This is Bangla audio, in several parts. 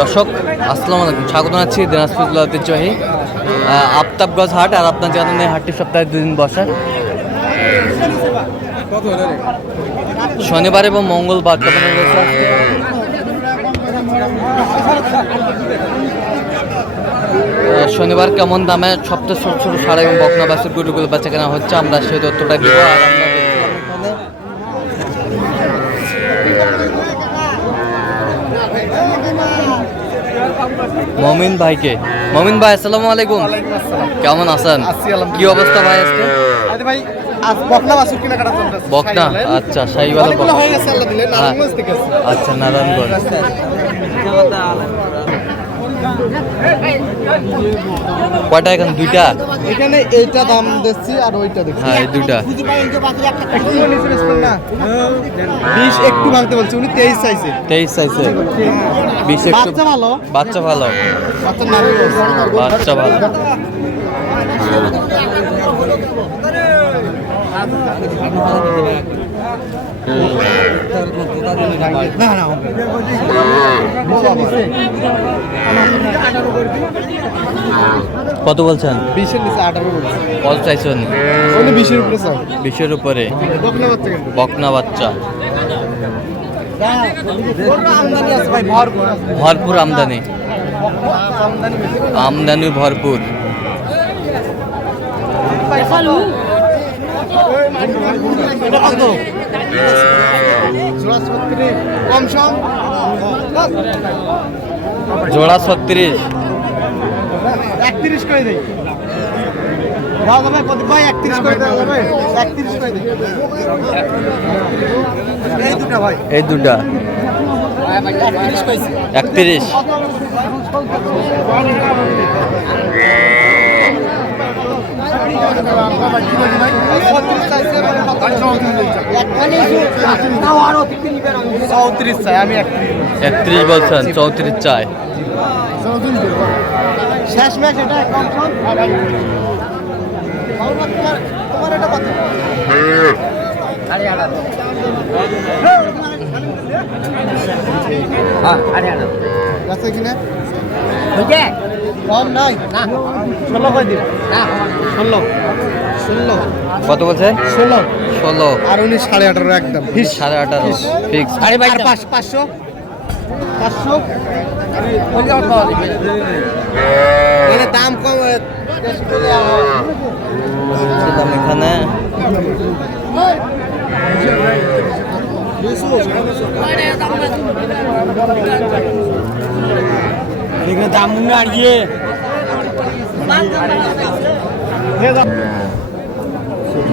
দর্শক, আসসালামু আলাইকুম। স্বাগত জানাচ্ছি দিনাজপুর ঐতিহ্যবাহী আফতাবগঞ্জ হাট আর আপনার জানেন এই হাটটি সপ্তাহে দুদিন বসে। শনিবার এবং মঙ্গলবার শনিবার কেমন দামে সবচেয়ে ছোট ছোট সাড়ে এবং বকনা বাসের গুরুগুলো বেচা কেনা হচ্ছে, আমরা সেই তথ্যটা দিব। আর আমরা দেখছিলাম এখানে মমিন ভাইকে। মমিন ভাই আসসালামু আলাইকুম। কেমন আছেন? কি অবস্থা ভাই আজকে? ভাই বকনা আচ্ছা শাহিওয়ালের। আচ্ছা অনেকগুলো হয়ে গেছে আল্লাহ দিলে হ্যাঁ। নারায়ণগঞ্জ থেকে আসছে। আচ্ছা নারায়ণগঞ্জ কয়টা এখন? দুইটা? এখানে এইটা দাম দিচ্ছি আর ওইটা দেখছি। হ্যাঁ এই দুইটা। বিশ একটু ভাঙতে বলছে উনি তেইশ চাইছে। তেইশ চাইছে? বিশ একটু বাচ্চা ভালো? বাচ্চা ভালো। বাচ্চা নারায়ণগঞ্জ বাচ্চা ভালো। না না কত বলছেন? বিশের নিচে আঠারো কত চাইছেন? বিশের উপরে বিশের উপরে। বকনা বাচ্চা। ভরপুর আমদানি। আমদানি ভরপুর। কত কম সম জোড়া ছত্রিশ। একত্রিশ করে দেই। দেওয়া যাবে প্রদীপ ভাই একত্রিশ করে দেওয়া যাবে একত্রিশ করে দিই। এই দুটা ভাই। এই দুটা। একত্রিশ একত্রিশ বলছেন চৌত্রিশ চাই। শেষ ম্যাচ এটা তোমার তোমার এটা কত? আছে কিনা? কম নাই। না ষোলো করে দিব। না ষোলো। ষোলো। কত বলছেন ষোলো। ষোলো। আর উনি সাড়ে আঠারো একদম। সাড়ে আঠারো ফিক্স। আরে ভাই পাঁচ পাঁচশো পাঁচশো। মানে দাম কম এখানে। দাম আর গিয়ে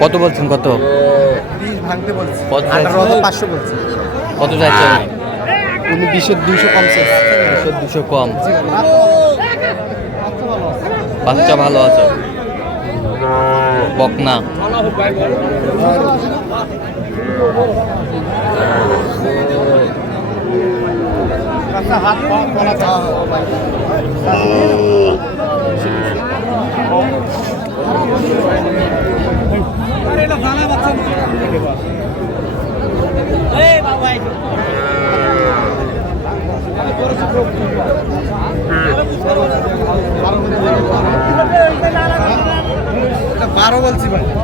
কত বলছেন কত? কত চাইছেন উনি বিশের দুইশো কমছে দুশো দুশো কম। বাচ্চা ভালো আছে। বকনা। হাত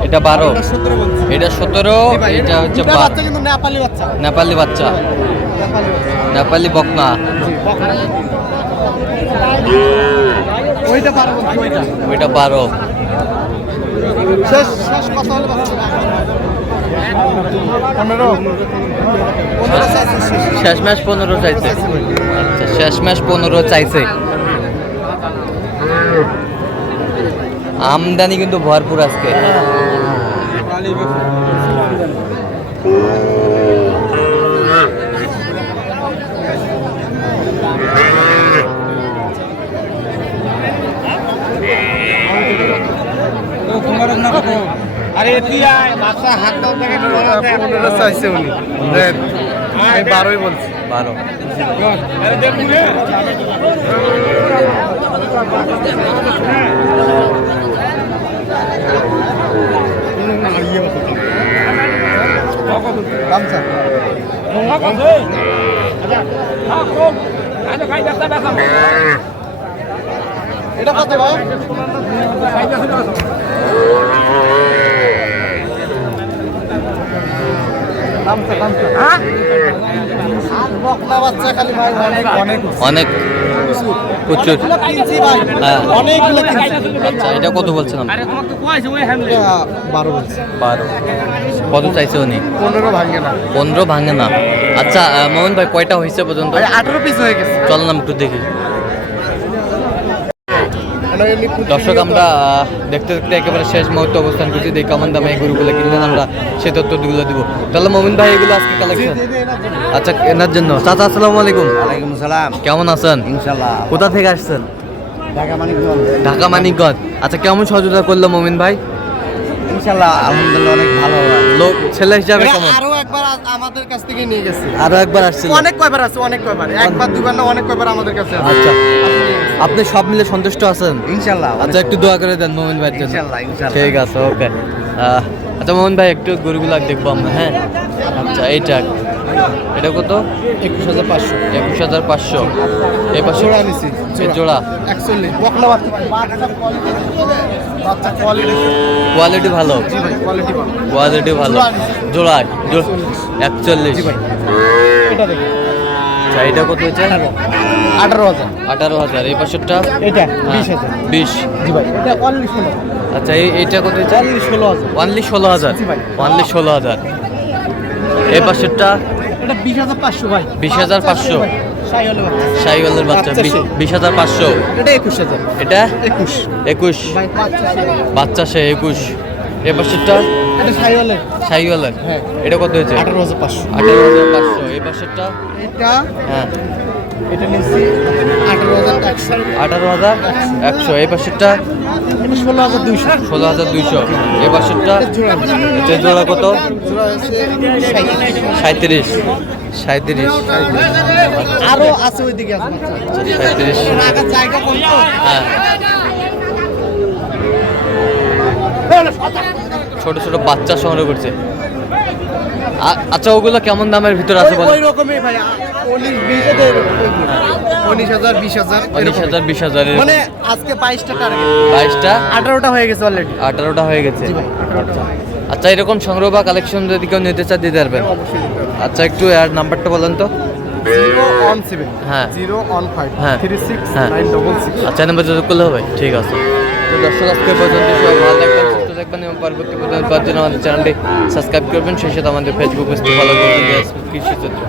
এটা বারো। এটা সতেরো এটা হচ্ছে নেপালি বাচ্চা। নেপালি বকনা। ওইটা বারো ওইটা। ওইটা বারো। শেষ শেষ কথা হলো পনেরো। শেষ ম্যাচ পনেরো চাইছে। আচ্ছা শেষ ম্যাচ পনেরো চাইছে। আমদানি কিন্তু ভরপুর আজকে। পনেরো চাইছে উনি। আমি বারোই বলছি। বারো। এটা কত ভাই গামছা গামছা আর বকনা বাচ্চা খালি ভাই অনেক। অনেক। প্রচুর। অনেকগুলো ভাই। হ্যাঁ। আচ্ছা এটা কত বলছেন? বারো বলছি। বারো। কত চাইছে উনি? পনেরো ভাঙে না। পনেরো ভাঙে না। আচ্ছা মোহন ভাই কয়টা হয়েছে পর্যন্ত? আঠারো পিস হয়ে গেছে। চল না একটু দেখি। দর্শক আমরা দেখতে দেখতে একেবারে শেষ মুহূর্তে অবস্থান করছি। দেখি কেমন দামে এই গরুগুলো কিনলেন আমরা সেই তথ্যগুলো দিব। তাহলে মোমিন ভাই এগুলো আজকে কালেকশন আচ্ছা কেনার জন্য। চাচা আসসালামু আলাইকুম। ওয়ালাইকুম সালাম কেমন আছেন? ইনশাল্লাহ কোথা থেকে আসছেন? ঢাকা মানিকগঞ্জ। ঢাকা মানিকগঞ্জ। আচ্ছা কেমন সহযোগিতা করল মোমিন ভাই? ইনশাল্লাহ আলহামদুলিল্লাহ অনেক ভালো। লোক ছেলে হিসাবে কেমন? আরও একবার আমাদের কাছ থেকে নিয়ে গেছে। আরও একবার আসছে অনেক কয়বার আছে অনেক কয়বার। একবার দুবার না অনেক কয়বার আমাদের কাছে আচ্ছা। আপনি সব মিলে সন্তুষ্ট আছেন? ইনশাল্লাহ আচ্ছা একটু দোয়া করে দেন মোমিন ভাই ইনশাআল্লাহ ঠিক আছে ওকে। আচ্ছা মোহন ভাই একটু গরুগুলা দেখব আমরা হ্যাঁ? আচ্ছা এইটা। এটা কত? একুশ হাজার পাঁচশো। একুশ হাজার পাঁচশো। এই পাশে জোড়া নিছি, জোড়া। জোড়া। একচল্লিশ। বকলা বাচ্চা। বাচ্চা কোয়ালিটি ভালো। কোয়ালিটি ভালো। জোড়া একচল্লিশ। এটা আচ্ছা এটা কত হয়েছে? আঠারো। হাজার। আঠারো হাজার। এই পাশেরটা? এটা হ্যাঁ, বিশ হাজার। বিশ। জি ভাই এটা কোয়ালিটি ষোলো। আচ্ছা এই এইটা কত হয়েছে? কোয়ালিটি ষোলো হাজার। ওয়ানলি ষোলো হাজার। ওয়ানলি ষোলো হাজার। এই পাশেরটা? এটা বিশ হাজার পাঁচশো ভাই। বিশ হাজার পাঁচশো। সাইওয়ালের বাচ্চা। সাইওয়ালের বাচ্চা। বাচ্চা বিশ- হাজার পাঁচশো। এটা একুশ হাজার। এটা? একুশ। একুশ। বাচ্চা সে। একুশ। এ পাশেরটা? এটা সাইওয়ালের হ্যাঁ। এটা কত হয়েছে? আঠারো হাজার পাঁচশো। আঠারো হাজার পাঁচশো। এই পাশেরটা? এটা? হ্যাঁ। এটা আঠারো হাজার একশো। এই পাশেরটা ষোলো হাজার দুইশো। ষোলো হাজার দুইশো। এই পাশেরটা এটা জোড়া কত। সাঁত্রিশ আছে ওইদিকে তো হ্যাঁ। ছোট ছোট বাচ্চা সংগ্রহ করছে। আচ্ছা ওগুলো কেমন দামের ভিতর আছে বলেন? ওই রকমই ভাই উনিশ বিশ উনিশ হাজার বিশ হাজার উনিশ এরকম। হাজার বিশ হাজার মানে আজকে বাইশটা টার্গেট বাইশটা? আঠারোটা হয়ে গেছে অলরেডি আঠারোটা হয়ে গেছে। জি ভাই আঠারোটা আচ্ছা। এরকম সংগ্রহ বা কালেকশন যদি কেউ নিতে চায় দিতে পারবেন। আচ্ছা একটু আর নাম্বারটা বলেন তো। হ্যাঁ। হ্যাঁ। হ্যাঁ। আচ্ছা নাম্বার যোগাযোগ করলে হবে। ঠিক আছে। তো দর্শক আজকে পর্যন্ত সবাই ভালো থাকবেন। থাকবেন এবং পরবর্তী পর্যন্ত পাওয়ার জন্য আমাদের চ্যানেলটি সাবস্ক্রাইব করবেন। সেই সাথে আমাদের ফেসবুক পেজটি ফলো করবেন কৃষি চিত্র